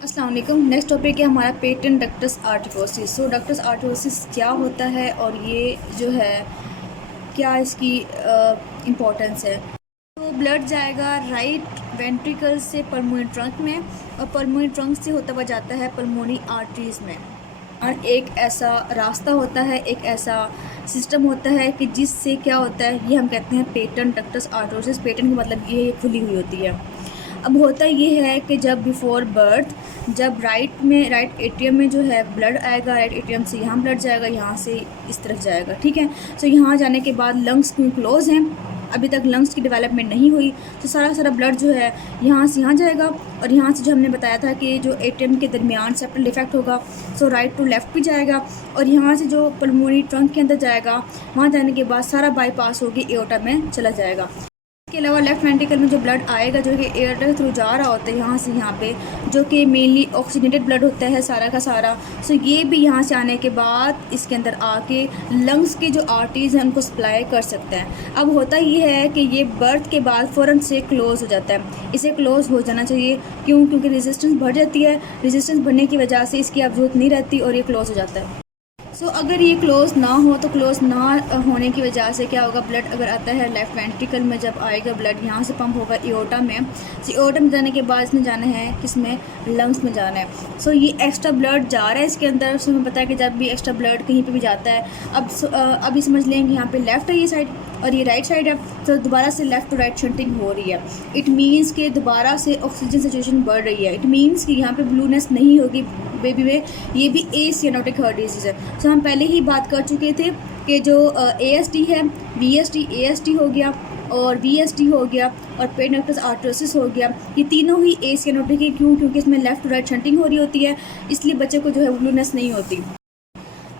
अस्सलाम वालेकुम। Next topic है हमारा पेटेंट डक्टस आर्टिफोसिस। सो डक्टस आर्टिफोसिस क्या होता है और ये जो है क्या इसकी इम्पोर्टेंस है। तो ब्लड जाएगा राइट वेंट्रिकल से पल्मोनरी ट्रंक में और पल्मोनरी ट्रंक से होता हुआ जाता है पल्मोनरी आर्टरीज़ में। और एक ऐसा रास्ता होता है, एक ऐसा सिस्टम होता है कि जिससे क्या होता है, ये हम कहते हैं पेटेंट डक्टस आर्टरोसिस। पेटेंट का मतलब ये खुली हुई होती है। अब होता ये है कि जब बिफोर बर्थ जब राइट एट्रियम में जो है ब्लड आएगा, राइट एट्रियम से यहाँ ब्लड जाएगा, यहाँ से इस तरफ जाएगा, ठीक है। सो यहाँ जाने के बाद लंग्स क्यों क्लोज हैं, अभी तक लंग्स की डेवलपमेंट नहीं हुई, तो सारा ब्लड जो है यहाँ से यहाँ जाएगा और यहाँ से जो हमने बताया था कि जो एट्रियम के दरमियान सेप्टल डिफेक्ट होगा, सो राइट टू लेफ़्ट भी जाएगा और यहाँ से जो पल्मोनरी ट्रंक के अंदर जाएगा, वहाँ जाने के बाद सारा बाईपास होकर एओर्टा में चला जाएगा। इसके अलावा लेफ्ट वेंट्रिकल में जो ब्लड आएगा, जो कि एयरटा के थ्रू जा रहा होता है यहाँ से यहाँ पे, जो कि मेनली ऑक्सीजनेटेड ब्लड होता है सारा का सारा। सो ये भी यहाँ से आने के बाद इसके अंदर आके लंग्स के जो आर्टरीज़ हैं उनको सप्लाई कर सकता है। अब होता ये है कि ये बर्थ के बाद फ़ौरन से क्लोज़ हो जाता है। इसे क्लोज़ हो जाना चाहिए, क्योंकि रेजिस्टेंस बढ़ जाती है। रेजिस्टेंस बढ़ने की वजह से इसकी अब जरूरत नहीं रहती और ये क्लोज़ हो जाता है। सो अगर ये क्लोज़ ना हो तो क्लोज़ ना होने की वजह से क्या होगा, ब्लड अगर आता है लेफ़्ट वेंट्रिकल में, जब आएगा ब्लड यहाँ से पंप होगा एओर्टा में। सो एओर्टा में जाने के बाद इसमें जाना है किसमें, लंग्स में जाना है। सो ये एक्स्ट्रा ब्लड जा रहा है इसके अंदर। सो हमें पता है कि जब भी एक्स्ट्रा ब्लड कहीं पे भी जाता है, अभी समझ लेंगे यहाँ पे लेफ़्ट है ये साइड और ये राइट साइड है, तो दोबारा से लेफ़्ट टू राइट शंटिंग हो रही है। इट मीन्स कि दोबारा से ऑक्सीजन सिचुएशन बढ़ रही है। इट मीन्स कि यहाँ पे ब्लूनेस नहीं होगी बेबी में। ये भी ए सियानोटिक हार्ट डिजीज़ है। सो हम पहले ही बात कर चुके थे कि जो ASD है, VSD ASD हो गया और VSD हो गया और पेटेंट डक्टस आर्टरोसिस हो गया, ये तीनों ही ए सियानोटिक है। क्यों? क्योंकि इसमें लेफ़्ट टू राइट शंटिंग हो रही होती है, इसलिए बच्चे को जो है ब्लूनेस नहीं होती।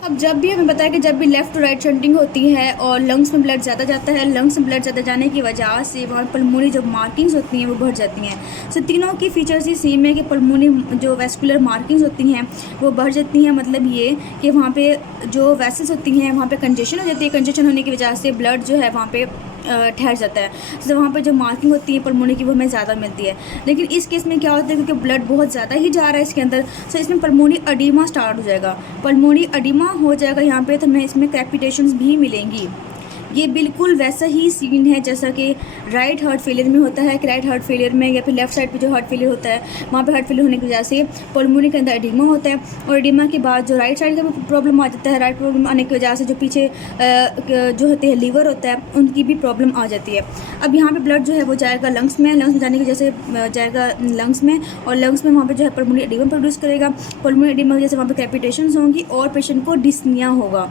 अब जब भी हमें पता है कि जब भी लेफ़्ट टू राइट शंटिंग होती है और लंग्स में ब्लड ज़्यादा जाता है, लंग्स में ब्लड ज़्यादा जाने की वजह से वहाँ पल्मोनरी जो मार्किंग्स होती हैं वो बढ़ जाती हैं। सो तीनों की फीचर्स ही सेम है कि पल्मोनरी जो वेस्कुलर मार्किंग्स होती हैं वो बढ़ जाती हैं। मतलब ये कि वहाँ पे जो वेसल्स होती हैं वहाँ पे कंजेशन हो जाती है। कंजेशन होने की वजह से ब्लड जो है वहाँ पे ठहर जाता है। तो वहाँ पे जो मार्किंग होती है पल्मोनरी की वो हमें ज़्यादा मिलती है। लेकिन इस केस में क्या होता है, क्योंकि ब्लड बहुत ज़्यादा ही जा रहा है इसके अंदर, सो इसमें पल्मोनरी अडीमा स्टार्ट हो जाएगा। पल्मोनरी अडीमा हो जाएगा यहाँ पे, तो हमें इसमें क्रेपिटेशंस भी मिलेंगी। ये बिल्कुल वैसा ही सीन है जैसा कि राइट हार्ट फेलियर में होता है कि राइट हार्ट फेलियर में या फिर लेफ्ट साइड पे जो हार्ट फेलियर होता है, वहाँ पे हार्ट फेलियर होने की वजह से पल्मोनरी के अंदर एडिमा होता है और एडिमा के बाद जो राइट साइड का प्रॉब्लम आ जाता है। राइट प्रॉब्लम आने की वजह से जो पीछे जो होते हैं लीवर होता है उनकी भी प्रॉब्लम आ जाती है। अब यहाँ पर ब्लड जो है वो जाएगा लंग्स में, लंग्स में जाने की वजह से जाएगा लंग्स में और लंग्स में वहाँ पर जो है पल्मोनरी एडिमा प्रोड्यूस करेगा। पल्मोनरी एडिमा की वजह से वहाँ पर क्रेपिटेशंस होंगी और पेशेंट को डिस्निया होगा।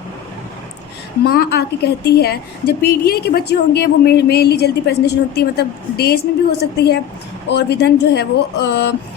माँ आके कहती है, जब PDA के बच्चे होंगे वो मेनली जल्दी प्रेजेंटेशन होती है, मतलब डेज़ में भी हो सकती है और विदन जो है वो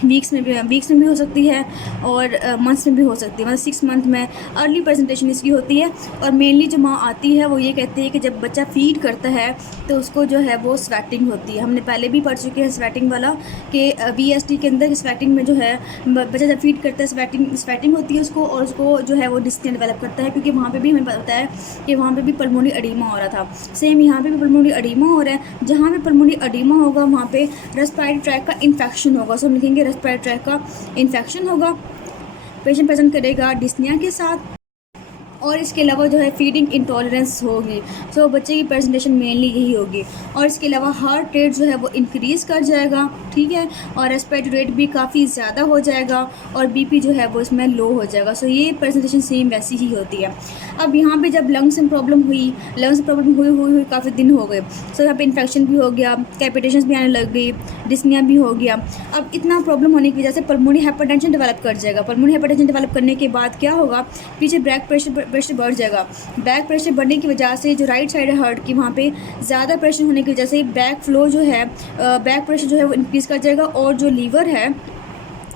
वीक्स में भी हो सकती है और मंथ्स में भी हो सकती है। मतलब 6 मंथ में अर्ली प्रेजेंटेशन इसकी होती है। और मेनली जो माँ आती है वो ये कहती है कि जब बच्चा फीड करता है तो उसको जो है वो स्वेटिंग होती है। हमने पहले भी पढ़ चुके हैं स्वेटिंग वाला कि VSD के अंदर स्वेटिंग में जो है बच्चा जब फीड करता है स्वेटिंग होती है उसको, और उसको जो है वो डिस्निया डेवलप करता है, क्योंकि वहाँ पर भी हमें पता है कि वहाँ पे भी पल्मोनरी एडिमा हो रहा था। सेम यहाँ पे भी पल्मोनरी एडिमा हो रहा है। जहाँ पे पल्मोनरी एडिमा होगा वहाँ पे रेस्पिरेटरी ट्रैक का इन्फेक्शन होगा। सो हम लिखेंगे रेस्पिरेटरी ट्रैक का इन्फेक्शन होगा। पेशेंट प्रेजेंट करेगा डिस्निया के साथ और इसके अलावा जो है फीडिंग इंटॉलरेंस होगी। सो बच्चे की प्रेजेंटेशन मेनली यही होगी। और इसके अलावा हार्ट रेट जो है वो इंक्रीज़ कर जाएगा, ठीक है, और रेस्पिरेटरी रेट भी काफ़ी ज़्यादा हो जाएगा और BP जो है वो इसमें लो हो जाएगा। सो ये प्रेजेंटेशन सेम वैसी ही होती है। अब यहाँ पे जब लंग्स में प्रॉब्लम हुई काफ़ी दिन हो गए, सो यहाँ पे इन्फेक्शन भी हो गया, कैपिटेशंस भी आने लग गई, डिस्निया भी हो गया। अब इतना प्रॉब्लम होने की वजह से पल्मोनरी हाइपरटेंशन डेवलप कर जाएगा। पल्मोनरी हाइपरटेंशन डेवलप करने के बाद क्या होगा, पीछे ब्लड प्रेशर बढ़ जाएगा। बैक प्रेशर बढ़ने की वजह से जो राइट साइड है हार्ट की, वहाँ पे ज़्यादा प्रेशर होने की वजह से बैक फ्लो जो है, बैक प्रेशर जो है वो इंक्रीज़ कर जाएगा। और जो लीवर है,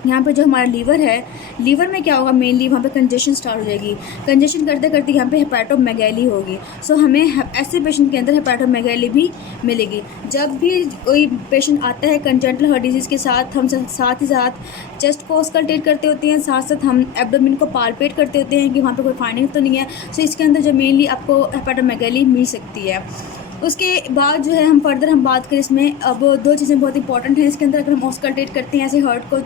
यहाँ पे जो हमारा लीवर है, लीवर में क्या होगा, मेनली वहाँ पे कंजेशन स्टार्ट हो जाएगी। कंजेशन करते करते यहाँ पे हेपेटोमेगैली होगी। सो हमें ऐसे पेशेंट के अंदर हेपेटोमेगैली भी मिलेगी। जब भी कोई पेशेंट आता है कंजेनिटल हार्ट डिजीज़ के साथ, हम साथ ही साथ चेस्ट को ऑस्कल्टेट करते होते हैं, साथ साथ हम एब्डोमेन को पालपेट करते होते हैं कि वहाँ पर कोई फाइंडिंग तो नहीं है। सो इसके अंदर जो मेनली आपको हेपेटोमेगैली मिल सकती है। उसके बाद जो है हम फर्दर बात करें इसमें, अब 2 चीज़ें बहुत इंपॉर्टेंट हैं इसके अंदर। अगर हम ऑस्कल्टेट करते हैं ऐसे हार्ट को,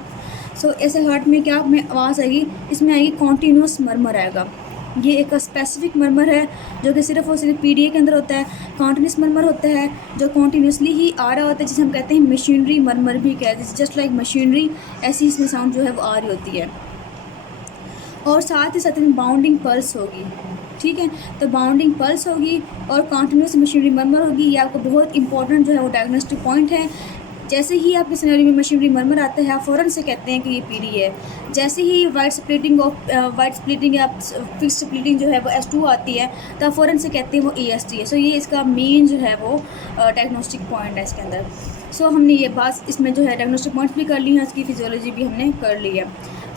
सो ऐसे हार्ट में क्या में आवाज़ आएगी, इसमें आएगी कॉन्टीन्यूस मरमर आएगा। ये एक स्पेसिफिक मरमर है जो कि सिर्फ और सिर्फ पीडीए के अंदर होता है। कॉन्टीन्यूस मरमर होता है जो कॉन्टीन्यूसली ही आ रहा होता है, जिसे हम कहते हैं मशीनरी मरमर भी कहते हैं। जस्ट लाइक मशीनरी, ऐसी इसमें साउंड जो है वो आ रही होती है। और साथ ही साथ में बाउंडिंग पल्स होगी, ठीक है। तो बाउंडिंग पल्स होगी और कॉन्टीन्यूस मशीनरी मरमर होगी। ये आपको बहुत इंपॉर्टेंट जो है वो डायग्नोस्टिक पॉइंट है। जैसे ही आपके सिनेरियो में मशीनरी मरमर आता है, आप फ़ौरन से कहते हैं कि ये पीडी है। जैसे ही वाइट स्प्लिटिंग या फिक्स स्प्लिटिंग जो है वो S2 आती है, तो आप फ़ौरन से कहते हैं वो EST है। सो ये इसका मेन जो है वो डायग्नोस्टिक पॉइंट है इसके अंदर। सो हमने ये बात इसमें जो है डायग्नोस्टिक पॉइंट्स भी कर ली हैं, इसकी फिजियोलॉजी भी हमने कर ली है।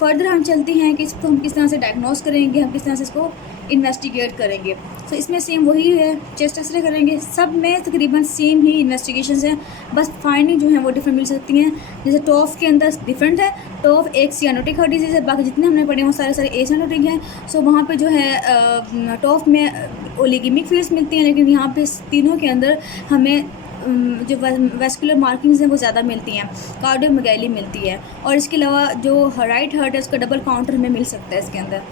फर्दर हम चलते हैं कि इसको हम किस तरह से डायग्नोस करेंगे, हम किस तरह से इसको इन्वेस्टिगेट करेंगे। सो इसमें सेम वही है, चेस्ट एक्सरे करेंगे। सब में तकरीबन सेम ही इन्वेस्टिगेशंस हैं, बस फाइंडिंग जो है वो डिफरेंट मिल सकती हैं। जैसे टॉफ के अंदर डिफरेंट है, टॉफ एक सियानोटिक हार्ट डिजीज़ है, बाकी जितने हमने पढ़े वो सारे एसियानोटिक हैं। सो वहाँ पे जो है टॉफ में ओलिगेमिक फील्ड्स मिलती हैं, लेकिन यहाँ पे तीनों के अंदर हमें जो वेस्कुलर मार्किंग्स हैं वो ज़्यादा मिलती हैं, कार्डियोमेगाली मिलती है। और इसके अलावा जो राइट हार्ट है उसका डबल काउंटर हमें मिल सकता है इसके अंदर।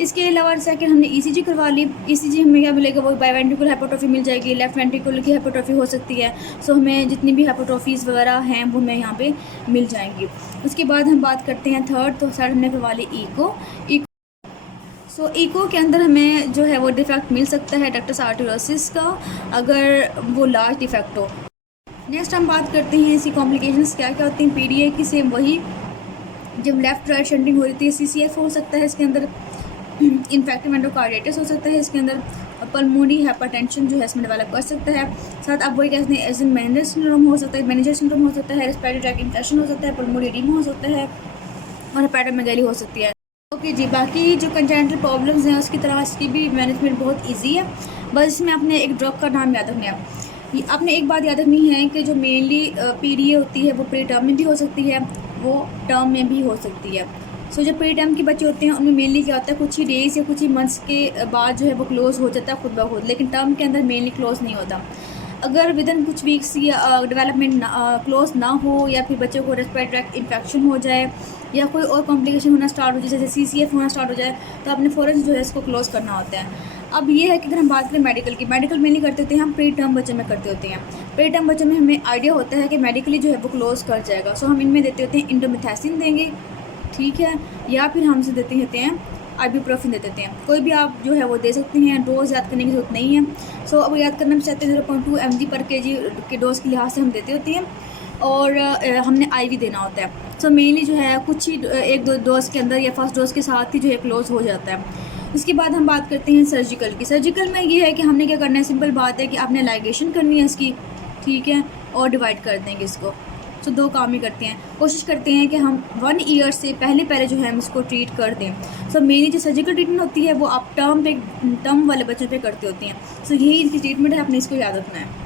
इसके अलावा सेकंड हमने ईसीजी करवा ली। ईसीजी हमें क्या मिलेगा, वो बाइवेंट्रिकुलर हाइपोट्रोफी मिल जाएगी, लेफ्ट वेंट्रिकुलर की हाइपोट्रोफी हो सकती है। सो हमें जितनी भी हाइपोट्रोफीज़ वगैरह हैं वो हमें यहाँ पे मिल जाएंगी। उसके बाद हम बात करते हैं थर्ड, तो थर्ड हमने करवा ली ईको। सो ईको के अंदर हमें जो है वो डिफेक्ट मिल सकता है डक्टस आर्टेरियोसिस का, अगर वो लार्ज डिफेक्ट हो। नेक्स्ट हम बात करते हैं इसकी कॉम्प्लिकेशंस क्या क्या होती हैं पीडीए की। सेम वही, जब लेफ़्ट राइट शंटिंग हो रही है, CCF हो सकता है इसके अंदर, इन्फेक्टिव एंडोकार्डिटिस हो सकता है इसके अंदर, पल्मोनरी हाइपरटेंशन जो है इसमें डेवलप कर सकता है। साथ आप वही कहते हैं एज मैनेजर सिंड्रोम हो सकता है, मैनेजर सिंड्रोम हो सकता है, रेस्पिरेटरी ट्रैक्ट इन्फेक्शन हो सकता है, पल्मोनरी एडीमा हो सकता है और हेपेटोमेगाली हो सकती है। ओके जी, बाकी जो कंजेनिटल प्रॉब्लम्स हैं उसकी तरह इसकी भी मैनेजमेंट बहुत ईजी है। बस इसमें आपने एक ड्रग का नाम याद रखना है। आपने एक बात याद रखनी है कि जो मेनली पीडीए होती है वो प्री टर्म में भी हो सकती है, वो टर्म में भी हो सकती है। सो जो प्री टर्म के बच्चे होते हैं उनमें मेनली क्या होता है, कुछ ही डेज़ या कुछ ही मंथ्स के बाद जो है वो क्लोज़ हो जाता है खुद ब खुद, लेकिन टर्म के अंदर मेनली क्लोज़ नहीं होता। अगर विदिन कुछ वीक्स या डेवलपमेंट क्लोज ना हो, या फिर बच्चों को रेस्पिरेटरी ट्रैक्ट इन्फेक्शन हो जाए या कोई और कॉम्प्लिकेशन होना स्टार्ट हो जाए, जैसे CCF होना स्टार्ट हो जाए, तो आपने फ़ौरन जो है इसको क्लोज़ करना होता है। अब ये है कि अगर हम बात करें मेडिकल की, मेडिकल मेनली करते होते हैं हम प्री टर्म बच्चों में करते होते हैं। प्री टर्म बच्चों में हमें आइडिया होता है कि मेडिकली जो है वो क्लोज़ कर जाएगा। सो हम इनमें देते होते हैं इंडोमेथासिन देंगे, ठीक है, या फिर हमसे देते होते हैं आइबुप्रोफेन दे देते हैं। कोई भी आप जो है वो दे सकते हैं, डोज याद करने की ज़रूरत नहीं है। सो अब याद करना भी चाहते हैं 0.2 mg पर kg के डोज के लिहाज से हम देते होते हैं, और हमने IV देना होता है। सो मेनली जो है कुछ ही एक दो डोज के अंदर या फर्स्ट डोज के साथ ही जो है क्लोज हो जाता है। उसके बाद हम बात करते हैं सर्जिकल की। सर्जिकल में ये है कि हमने क्या करना है, सिंपल बात है कि आपने लाइगेशन करनी है इसकी, ठीक है, और डिवाइड कर देंगे इसको। सो दो काम ही करते हैं, कोशिश करते हैं कि हम 1 ईयर से पहले जो है हम इसको ट्रीट कर दें। सो मेरी जो सर्जिकल ट्रीटमेंट होती है वो आप टर्म वाले बच्चों पे करते होते हैं। सो यही इनकी ट्रीटमेंट है, आपने इसको याद रखना है।